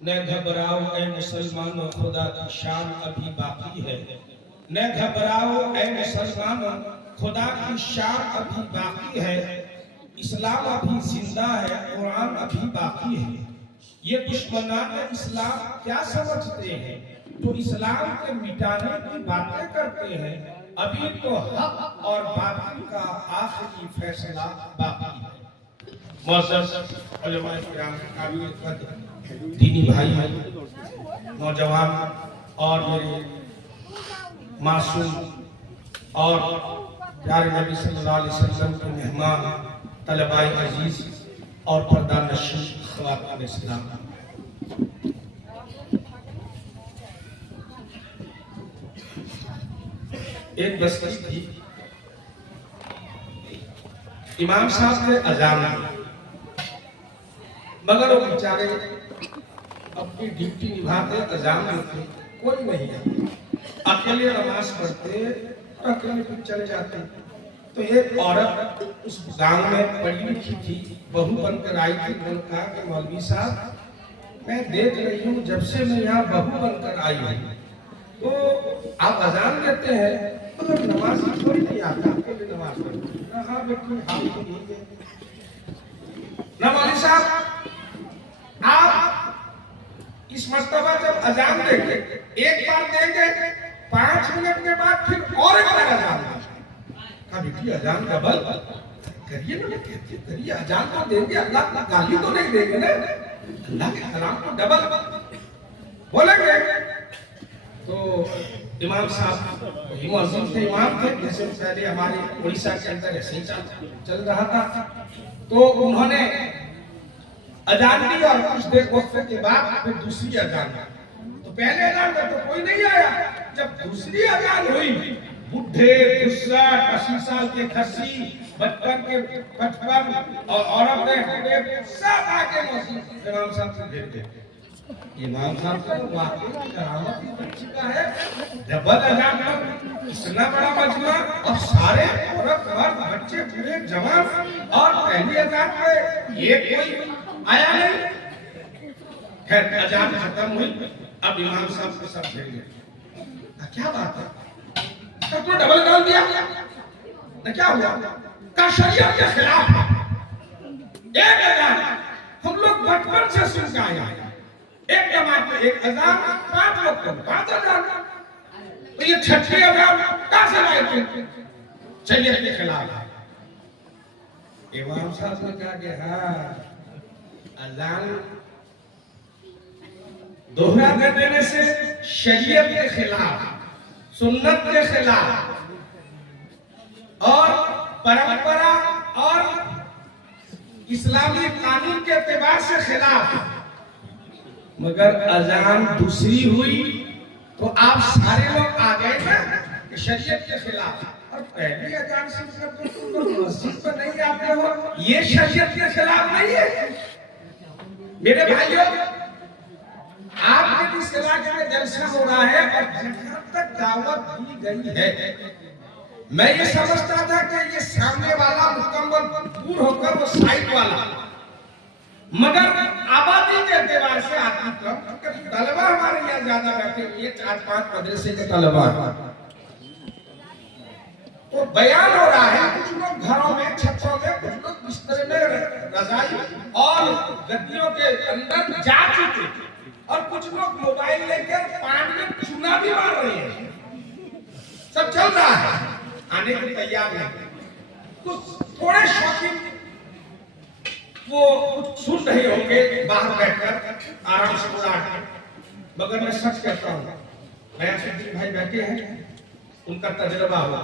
न घबराओ ऐ मुसलमानों, खुदा की शान अभी बाकी है। न घबराओ ऐ मुसलमानों, खुदा की शान अभी बाकी है। इस्लाम अभी जिंदा है, कुरान अभी बाकी है। ये दुश्मनान इस्लाम क्या समझते हैं? तो इस्लाम के मिटाने की बातें करते हैं। अभी तो हक और बातिल का आखिरी फैसला बाकी है। मुअज़्ज़ज़ उलमा किराम, काबिल कद्र दीनी भाई, नौजवान और मेरे मासूम और प्यारे नबी सल्लल्लाहु अलैहि वसल्लम के मेहमान, तलबाए अजीज और पर्दानशीन ख़वातीन इस्लाम, एक बस्ती थी। इमाम साहब के अजान, मगर वो बेचारे अपनी ड्यूटी निभाते, अजान देते, कोई नहीं है, अकेले नमाज पढ़ते और अकेले फिर चले जाते। तो एक औरत उस गांव में पढ़ी लिखी थी, बहू बनकर आई थी। उन्होंने कहा कि मौलवी साहब, मैं देख रही हूँ जब से मैं यहाँ बहू बनकर आई हूँ, तो आप अजान देते हैं मगर नमाज थोड़ी नहीं आता, अकेले नमाज पढ़ते। हाँ बेटी, हाँ ना मौलवी साहब, आप इस मर्तबा जब अजान देंगे, एक बार देंगे, 5 मिनट के बाद फिर और एक बार अजान देंगे। बेटी अजान डबल करिए ना, करिए, अजान तो देंगे, अल्लाह की गाली तो नहीं देंगे ना, अल्लाह के कलाम को डबल बोलेंगे। तो इमाम साहब मुअज़्ज़िन थे, इमाम थे, जैसे पहले हमारे उड़ीसा के अंदर ऐसे ही चल रहा था। तो उन्होंने अजान दी और कुछ देर वक्त के बाद फिर दूसरी अजान। तो पहले अजान में तो कोई नहीं आया, जब दूसरी अजान हुई, बुढ़े, गुस्सा, 80 साल के खस्सी, बचपन के 55 और औरतें सब आके इमाम साहब से भेज गए। इमाम साहब का वाकई करामत इस बच्ची का है। डबल अजान पर इतना बड़ा मजमा और सारे औरत, मर्द, बच्चे, बूढ़े, जवान, और पहली अजान पे ये कोई आया नहीं। खैर अजान खत्म हुई, अब इमाम साहब को सब भेज गए। क्या बात है, तो डबल डाल दिया ना, क्या हुआ? का शरीयत के खिलाफ है। एक अजान हम लोग बचपन से सुन के आए, एक जमात में एक अजान, 5 लोग को 5 अजान, तो ये 6ठी अजान का सलाह शरीयत के खिलाफ है। इमाम साहब ने कहा कि हाँ, अजान दोहरा कर देने से शरीयत के खिलाफ, सुन्नत के खिलाफ और परंपरा और इस्लामी कानून के एतबार से खिलाफ। मगर अजान दूसरी हुई तो आप सारे लोग आ गए ना कि शरीयत के खिलाफ। और पहली अजान सुनकर तो तुम लोग मस्जिद पर नहीं आते हो, ये शरीयत के खिलाफ नहीं है। मेरे भाइयों, आपके जिस इलाके में जलसा हो रहा है और जहां तक दावत दी गई है, मैं ये समझता था कि ये सामने वाला मुकम्मल दूर होकर वो साइड वाला, मगर आबादी के एतबार से आदमी कम, तलबा हमारे यहाँ ज्यादा बैठे हुए, 4-5 मदरसे के तलबा। तो बयान हो रहा है, कुछ लोग घरों में, छतों में, कुछ लोग बिस्तर में, रजाई और गद्दियों के अंदर जा चुके, और कुछ लोग मोबाइल लेकर पानी में चूना भी मार रहे हैं। सब चल रहा है, आने के तैयार नहीं। कुछ थोड़े शौकीन वो कुछ सुन रहे होंगे बाहर बैठकर आराम से उड़ाट। मगर मैं सच कहता हूँ, गया से भाई बैठे हैं, उनका तजुर्बा हुआ।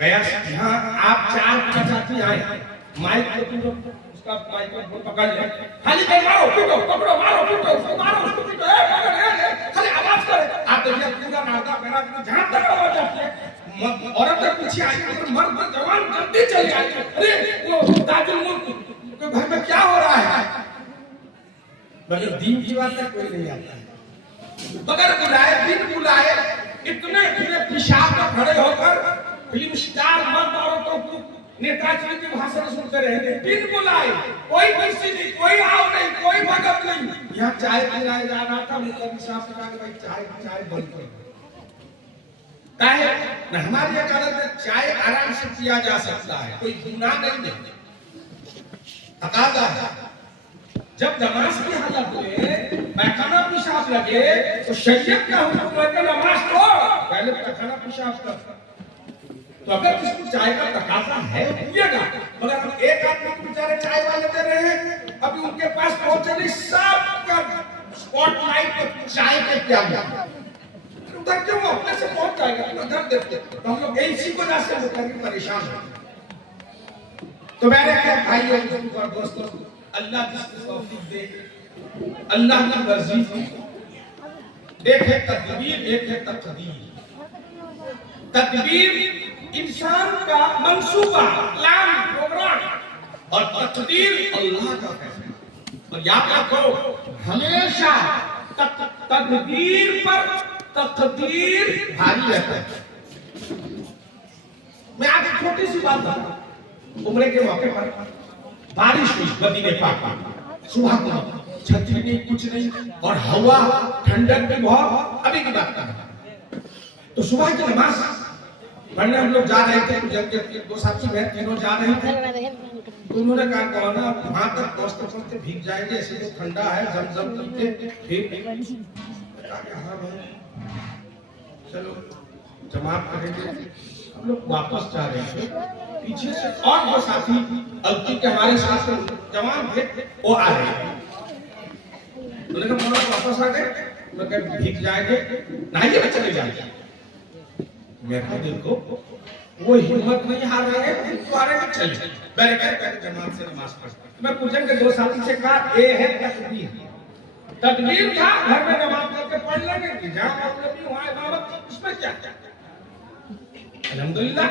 गया से यहाँ आप 4 प्रजाति आए, माइक को उसका माइक को पकड़ लिया, खाली मारो पीटो, पकड़ो, मारो पीटो, उसको मारो, उसको पीटो, खाली आवाज करे। आप तो ये पूरा नादा करा के जहां तक आवाज आती है औरत तक पीछे आई तो मर्द जवान जल्दी चले आए। अरे वो ताजुल मुल्क के घर में क्या हो रहा है? मगर दीन की बात तक कोई नहीं आता है। मगर बुलाए दिन बुलाए इतने पूरे पेशाब में खड़े होकर फिल्म स्टार मर्द औरतों को नेताजी के भाषण सुनते रहे। दिन बुलाए कोई कुर्सी नहीं, कोई आओ नहीं, कोई भगत नहीं। यहाँ चाय पिलाया जा रहा था, मुकद्दर साहब से कहा कि भाई चाय बंद करो। न हमारी अदालत में चाय आराम से पिया जा सकता है, कोई गुनाह नहीं है, तकाजा है। जब नमाज की हालत में पैखाना पेशाब लगे तो शरीयत का हुक्म है कि नमाज को पहले पैखाना पेशाब कर। तो अगर किसी चाय का तकाजा है पिएगा, मगर हम एक आदमी को बेचारे चाय वाले दे रहे हैं, अभी उनके पास पहुंचे नहीं, सबका स्पॉटलाइट पे चाय के प्याला उधर क्यों अपने से पहुंच जाएगा उधर देते। तो हम लोग इसी को वजह से होकर परेशान हैं। तो मैंने कहा भाइयों और दोस्तों, अल्लाह जिसको तौफीक दे, अल्लाह की मर्जी, एक है तदबीर, एक है तकदीर। तदबीर इंसान का मंसूबा, प्लान, प्रोग्राम, और तकदीर अल्लाह का फैसला। और याद रखो हमेशा तकदीर पर तकदीर भारी रहता है। मैं आज एक छोटी सी बात बताऊं। उम्र के मौके पर बारिश हुई मदीने पाक में, सुबह को छतरी नहीं, कुछ नहीं, और हवा ठंडक भी बहुत। अभी की बात कर, तो सुबह की नमाज पढ़ने हम लोग जा रहे थे, जब दो साथी बहन तीनों जा रहे थे, तो उन्होंने कहा कहना वहां तक दोस्त पहुंचते भीग जाएंगे, ऐसे तो ठंडा है, जमजम पीते फिर चलो जमात करेंगे। हम लोग वापस जा रहे थे, पीछे से और दो साथी अल्टी के हमारे साथ जवान थे, वो आ रहे थे। उन्होंने कहा वापस आ गए, मगर भीग जाएंगे, नहाइए में चले जाएंगे। मैं कहा देखो वो हिम्मत नहीं हार रहे हैं, तुम्हारे में चल। मैंने कहा जमात से नमाज पढ़। मैं पूछन के दो साथी से कहा ये है तकदीर। तकदीर था घर में नमाज करके पढ़ लेंगे कि जहां मतलब वहां इबादत, उसमें क्या क्या अल्हम्दुलिल्लाह।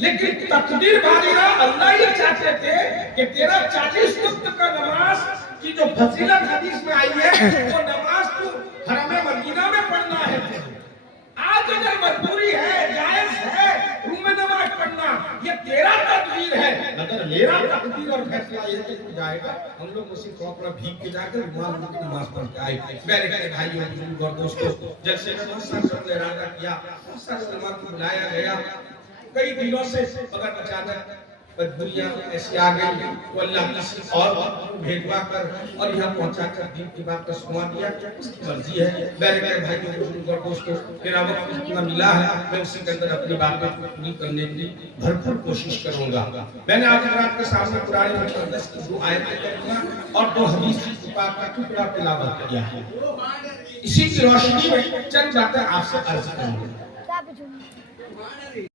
लेकिन तकदीर भारी रहा। अल्लाह ये चाहते थे कि तेरा 40 वक्त का नमाज की जो फजीलत हदीस में आई है, वो नमाज को हरम मदीना में पढ़ना है। आज अगर मजबूरी है, जायज है रूम में नमाज पढ़ना, ये तेरा तकदीर है, मगर मेरा तकदीर और फैसला ये है कि जाएगा। हम लोग उसी कपड़ा भीग के जाकर रुमाल में नमाज पढ़ के आए। मेरे भाइयों बुजुर्ग और दोस्तों, जैसे बहुत सारे इरादा किया, बहुत सारे उलमा को बुलाया गया कई दिनों से, मगर अचानक दुनिया ऐसी आ गई, वो अल्लाह किसी और भेजवा कर और यहाँ पहुँचा कर दिन की बात का सुना दिया। उसकी मर्जी है। मेरे भाइयों बुजुर्ग और दोस्तों, मेरा वक्त जितना मिला है मैं उसी के अंदर अपनी बातें पूरी करने की भरपूर कोशिश करूंगा। मैंने आज रात के सामने कुरान मुकद्दस की 2 आयतें पढ़ी और 2 हदीस की बात का टुकड़ा तिलावत किया है। इसी की रोशनी में चंद बातें आपसे अर्ज करूंगा।